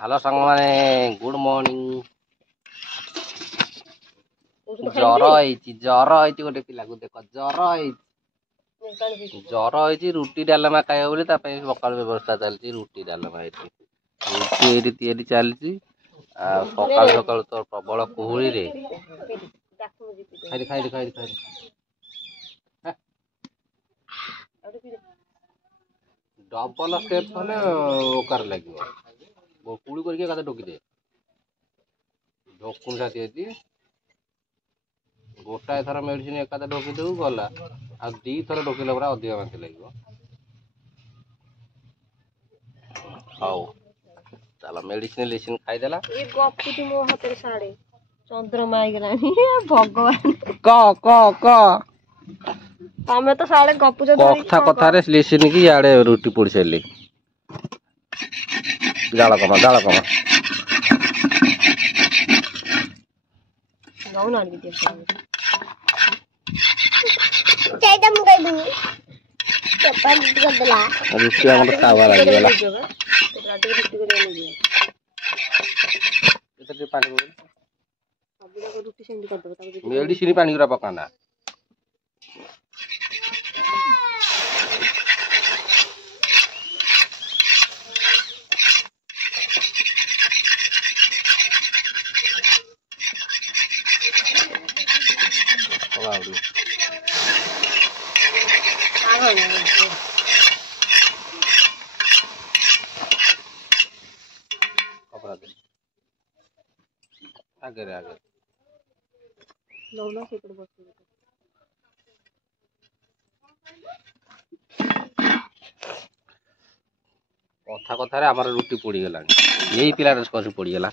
hello सांग माने good morning जर गोटे पिला को देख जर रुटी डालमा खाइबा सकाल व्यवस्था चलती रुटी डालमा रुटी चलती सकाल सकाल तो प्रबल कुहुड़ी रे खाई खाई खाई खाई डबल स्टेप होने ओकार लगे कुड़ी करके ढोकी दे ढोकुंडा दिए गोटाए थर मेडिसिन एकादे ढोकी देऊ गला आ दी थर ढोकिला पूरा अधिक बांति लगे हाउ चलो मेडिसिन लेसिन खाईदेला ये गपुती मो हाथ साड़े चंद्रमा आइगलानी भगवान क क क तमे तो साड़े गपुच कथा कथा रे लेसिन की याडे रुटी पोड़ी सेली जाळ कमा गाउ ना वीडियो चैदा मुगाई बनी चप्पल कर देला रुटी हमर खावा लागेला तो रात के रुटी करे नहीं एते पानी बोल सब लोग रुटी सेंड कर दो ताको मेडिसिन पानी गुरा पकाना आगे लौला से कर बस कथा कथा रे हमर रुटी पोड़ी गेला यही पिला रे कसी पोड़ी गेला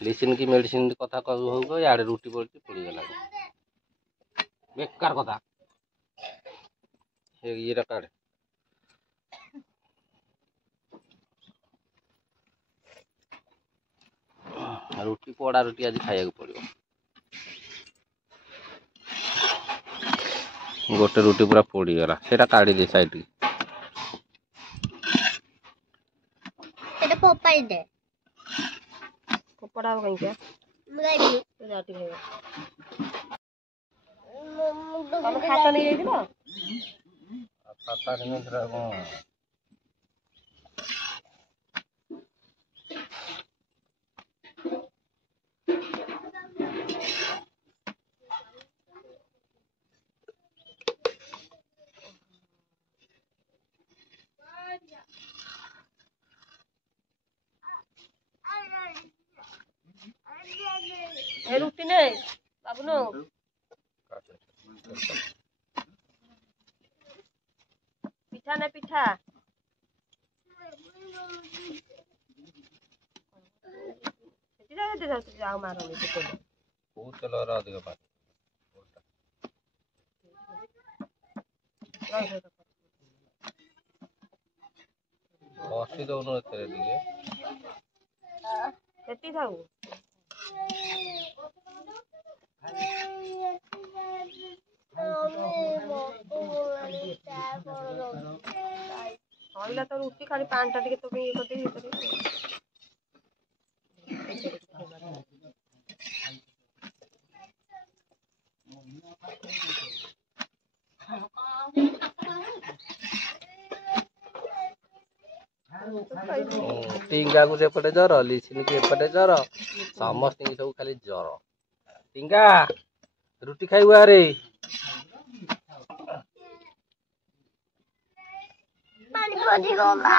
लेसिन की मेडिसिन कथा कहू हो याडे रुटी पोड़ी गेला बेकार कथा ये रकाड़ रुटी पोड़ा रुटी आज खाया पड़ो गोटे रुटी पूरा पोड़ी गला सेटा काढ़ी दे साइड एटा पोपाई दे कपड़ा कहीं क्या मुगाई बनी तो जाती है हम खाता नहीं गई थी ना खाता नहीं थरा ए रुटी नहीं बाबू नो पिठा नहीं पिठा जाओ मारो बहुत चलो अधिक बात बसी दौन सेती थाऊ हईला तो रुटी खाली पान टा टिके तो ये कर दे टिंगा को सेपटे जर लिसिन के एपटे जर समस्त सब खाली जर टिंगा रुटी खाइबा रे पानी पड़ी गला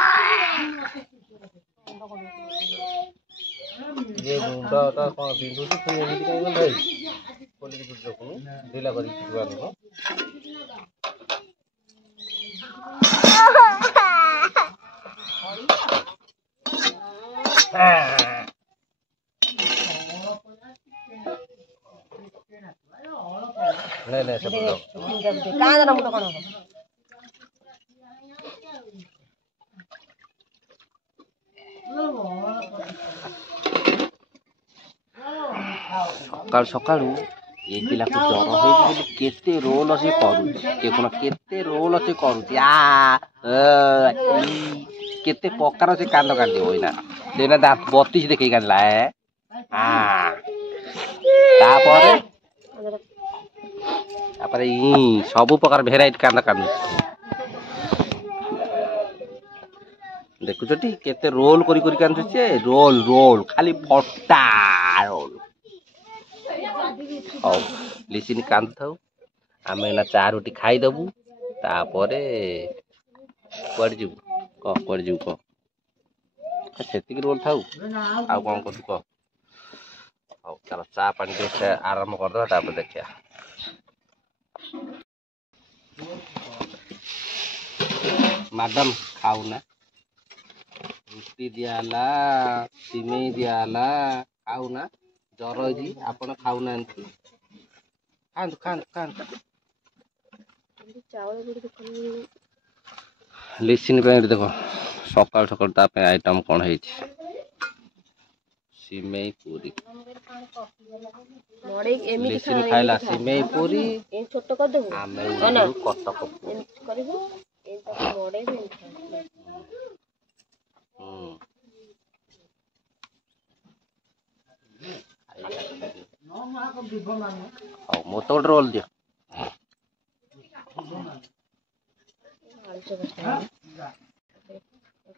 ये मुंडा ता कोन बिंदु से कोई एमिति काई गल भाई कोली की दुख रखनु ढीला करी किवा नो नहीं सब कहां जाना मुंडा कोन सकाल सकालू ये पिला को जर होई केते रोल से करू के कोन केते रोल से करू आ केते प्रकार से कांद कांदी होइना देना दांत 32 देखै कांदला है आ तापर तापर ई सब प्रकार भेराइटी कांद कांद देखु छटी केते रोल करी करी कांद छे रोल रोल खाली फटा रोल हौ लिसिन कांद थाउ आमे ना चार रोटी खाई दबु तापरे पड़ जु क पड़ जु क सेतिक रोल थाउ आ कोन करू क हौ चलो चा पानी दे आराम कर दो तापर देखिया मैडम खाऊ ना रुटी दियाला सिमेई दियाला खाऊ ना जर होई आपण खाऊ ना खांद खांद खांद चावल गुड़ दुकान लिसिन पे देखो सकाल सकाल ता पे आइटम कोन है सिमेई पूरी मड़े एमिति लिसिन खाइला सिमेई पूरी ए छोट कर देबो आमे ना कटक एमिति करबो ए तक मड़े में मोतोड़ रोल दियो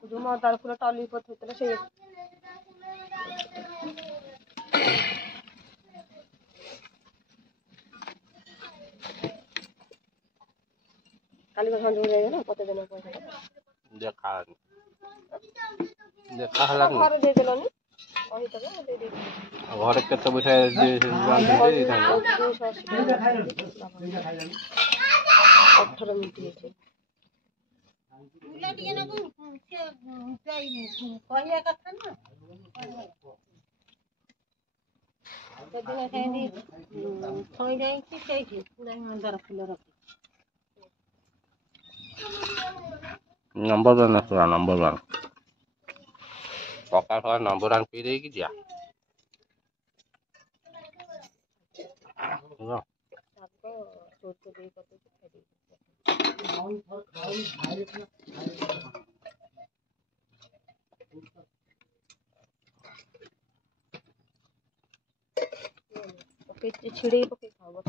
जो मदार फुल टली पथेतले से काली को संजो जाए ना पते देना पैसा देखा हला घर दे देलनी कहि तबे दे दे घर केते बैठा दे 18 मिनिट है नंबर वन पूरा नंबर वन पका खा नंबर वन पी दे की जा छिड़े पके खाओ